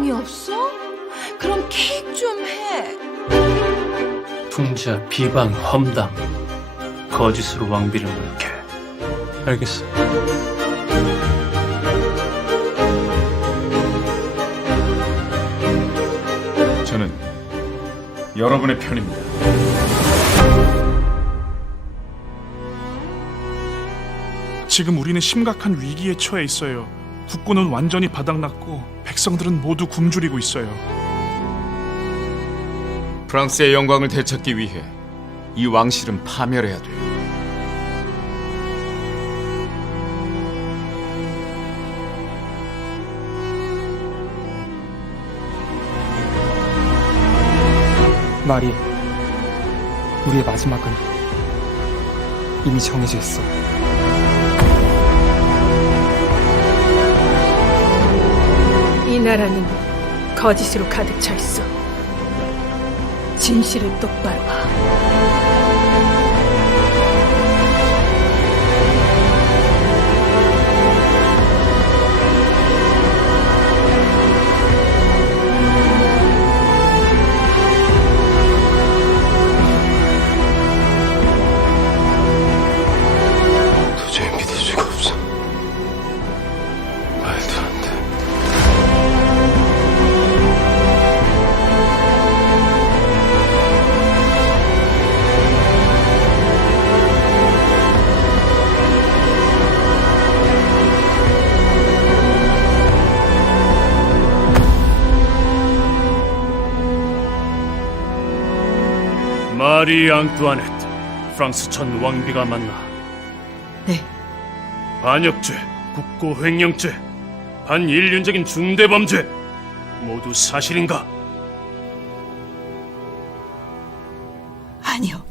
방이 없어? 그럼 케이크 좀 해. 풍자, 비방, 험담, 거짓으로 왕비를 물게. 알겠어. 저는 여러분의 편입니다. 지금 우리는 심각한 위기에 처해 있어요. 국군은 완전히 바닥났고 백성들은 모두 굶주리고 있어요. 프랑스의 영광을 되찾기 위해 이 왕실은 파멸해야 돼요. 마리, 우리의 마지막은 이미 정해져 있어. 나라는 거짓으로 가득 차 있어. 진실을 똑바로 봐. 마리 앙뚜아네트, 프랑스 전 왕비가 만나. 네. 반역죄, 국고 횡령죄, 반인륜적인 중대범죄 모두 사실인가? 아니요.